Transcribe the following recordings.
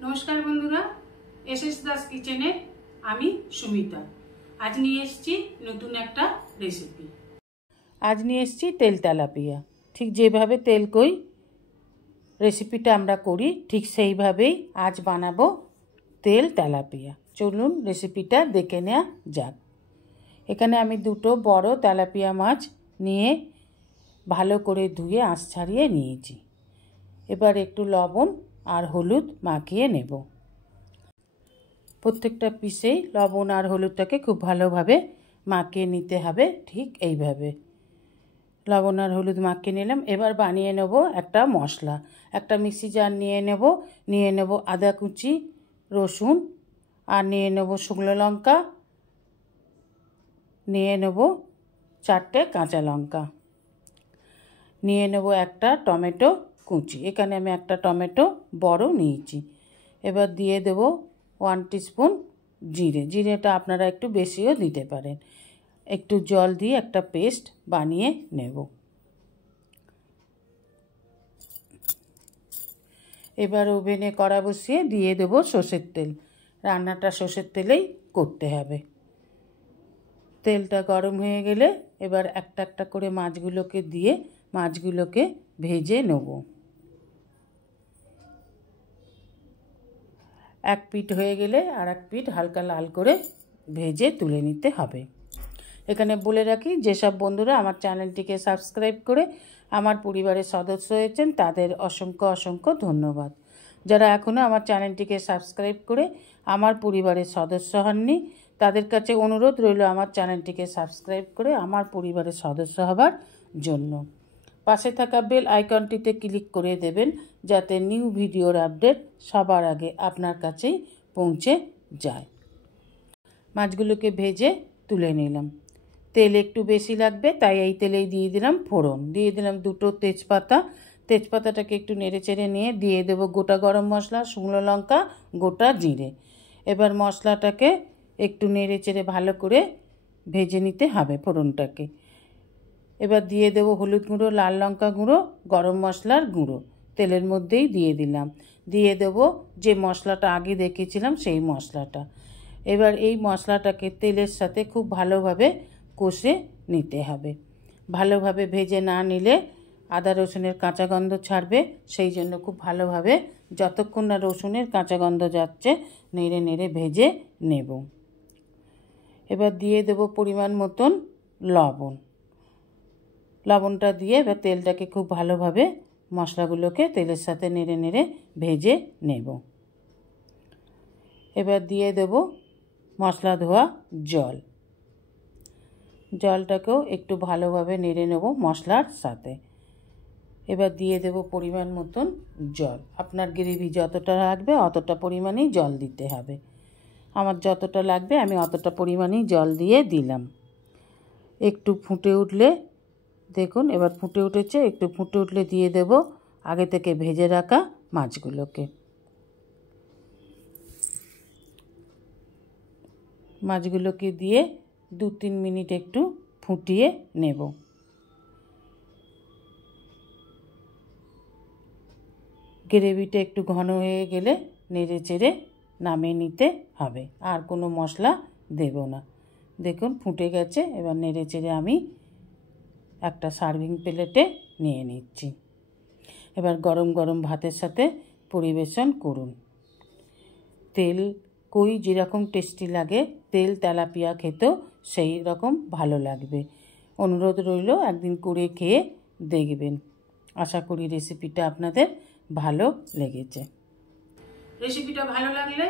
नमस्कार बंधुरा एसएस दास किचेने आमी सुमिता आज निये एसेछि नतून एकटा रेसिपि। आज निये एसेछि तेल तेलापिया। ठीक जेभावे तेल कई रेसिपिटा आमरा करी ठीक सेइभावेई आज बानाबो तेल तेलापिया। चलुन रेसिपिटा देखे नेওয়া যাক। এখানে আমি দুটো বড় তেলাপিয়া মাছ নিয়ে ভালো করে ধুয়ে আঁশ ছাড়িয়ে নিয়েছি। এবার একটু লবণ আর হলুদ মাখিয়ে নেব। প্রত্যেকটা পিসেই লবণ আর হলুদটাকে খুব ভালোভাবে মাখিয়ে নিতে হবে। ঠিক এইভাবে লবণ আর হলুদ মাখিয়ে নিলাম। এবার বানিয়ে নেব একটা মশলা। একটা মিক্সি জার নিয়ে নেব আদা কুচি, রসুন আর নিয়ে নেব শুকনো লঙ্কা, নিয়ে নেব 4টে কাঁচা লঙ্কা, নিয়ে নেব একটা টমেটো কুচি। এখানে আমি একটা টমেটো বড় নিয়েছি। এবার দিয়ে দেব 1 টিস্পুন জিরে। জিরেটা আপনারা একটু বেশিও দিতে পারেন। একটু জল দিয়ে একটা পেস্ট বানিয়ে নেব। এবার ওভেনে কড়া বসিয়ে দিয়ে দেব সরষের তেল। রান্নাটা সরষের তেলেই করতে হবে। তেলটা গরম হয়ে গেলে এবার একটা একটা করে মাছগুলোকে দিয়ে মাছগুলোকে ভেজে নেব। এক পিঠ হয়ে গেলে আর এক পিঠ হালকা লাল করে ভেজে তুলে নিতে হবে। এখানে বলে রাখি যেসব বন্ধুরা আমার চ্যানেলটিকে সাবস্ক্রাইব করে আমার পরিবারের সদস্য হয়েছেন তাদের অসংখ্য অসংখ্য ধন্যবাদ। যারা এখনও আমার চ্যানেলটিকে সাবস্ক্রাইব করে আমার পরিবারের সদস্য হননি তাদের কাছে অনুরোধ রইল আমার চ্যানেলটিকে সাবস্ক্রাইব করে আমার পরিবারের সদস্য হবার জন্য। পাশে থাকা বেল আইকনটিতে ক্লিক করে দেবেন যাতে নিউ ভিডিওর আপডেট সবার আগে আপনার কাছেই পৌঁছে যায়। মাছগুলোকে ভেজে তুলে নিলাম। তেল একটু বেশি লাগবে তাই এই তেলেই দিয়ে দিলাম ফোড়ন। দিয়ে দিলাম 2টো তেজপাতা। তেজপাতাটাকে একটু নেড়েচেড়ে নিয়ে দিয়ে দেব গোটা গরম মশলা, শুকনো লঙ্কা, গোটা জিরে। এবার মশলাটাকে একটু নেড়েচেড়ে ভালো করে ভেজে নিতে হবে ফোড়নটাকে। এবার দিয়ে দেব হলুদ গুঁড়ো, লাল লঙ্কা গুঁড়ো, গরম মশলার গুঁড়ো তেলের মধ্যেই দিয়ে দিলাম। দিয়ে দেব যে মশলাটা আগে দেখিয়েছিলাম সেই মশলাটা। এবার এই মশলাটাকে তেলের সাথে খুব ভালোভাবে কষে নিতে হবে। ভালোভাবে ভেজে না নিলে আদা রসুনের কাঁচা গন্ধ ছাড়বে। সেই জন্য খুব ভালোভাবে যতক্ষণ না রসুনের কাঁচা গন্ধ যাচ্ছে নেড়ে নেড়ে ভেজে নেব। এবার দিয়ে দেব পরিমাণ মতন লবণ। লবণটা দিয়ে এবার তেলটাকে খুব ভালোভাবে মশলাগুলোকে তেলের সাথে নেড়ে নেড়ে ভেজে নেব। এবার দিয়ে দেব মশলা ধোয়া জল। জলটাকেও একটু ভালোভাবে নেড়ে নেব মশলার সাথে। এবার দিয়ে দেব পরিমাণ মতন জল। আপনার গ্রেভি যতটা লাগবে অতটা পরিমাণেই জল দিতে হবে। আমার যতটা লাগবে আমি অতটা পরিমাণেই জল দিয়ে দিলাম। একটু ফুটে উঠলে দেখুন এবার ফুটে উঠেছে। একটু ফুটে উঠলে দিয়ে দেব আগে থেকে ভেজে রাখা মাছগুলোকে। মাছগুলোকে দিয়ে 2-3 মিনিট একটু ফুটিয়ে নেব। গ্রেভিটা একটু ঘন হয়ে গেলে নেড়ে চেড়ে নামিয়ে নিতে হবে। আর কোনো মশলা দেব না। দেখুন ফুটে গেছে। এবার নেড়ে চেড়ে আমি একটা সার্ভিং প্লেটে নিয়ে নিচ্ছি। এবার গরম গরম ভাতের সাথে পরিবেশন করুন। তেল কই যেরকম টেস্টি লাগে তেল তেলাপিয়া খেতেও সেই রকম ভালো লাগবে। অনুরোধ রইল একদিন করে খেয়ে দেখবেন। আশা করি রেসিপিটা আপনাদের ভালো লেগেছে। রেসিপিটা ভালো লাগলে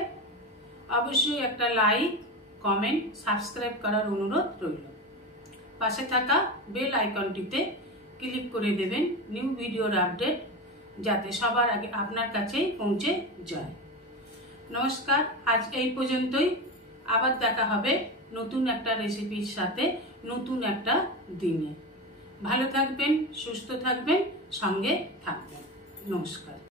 অবশ্যই একটা লাইক, কমেন্ট, সাবস্ক্রাইব করার অনুরোধ রইল। পাশে থাকা বেল আইকনটিতে ক্লিক করে দেবেন নিউ ভিডিওর আপডেট যাতে সবার আগে আপনার কাছেই পৌঁছে যায়। নমস্কার, আজ এই পর্যন্তই। আবার দেখা হবে নতুন একটা রেসিপির সাথে নতুন একটা দিনে। ভালো থাকবেন, সুস্থ থাকবেন, সঙ্গে থাকবেন। নমস্কার।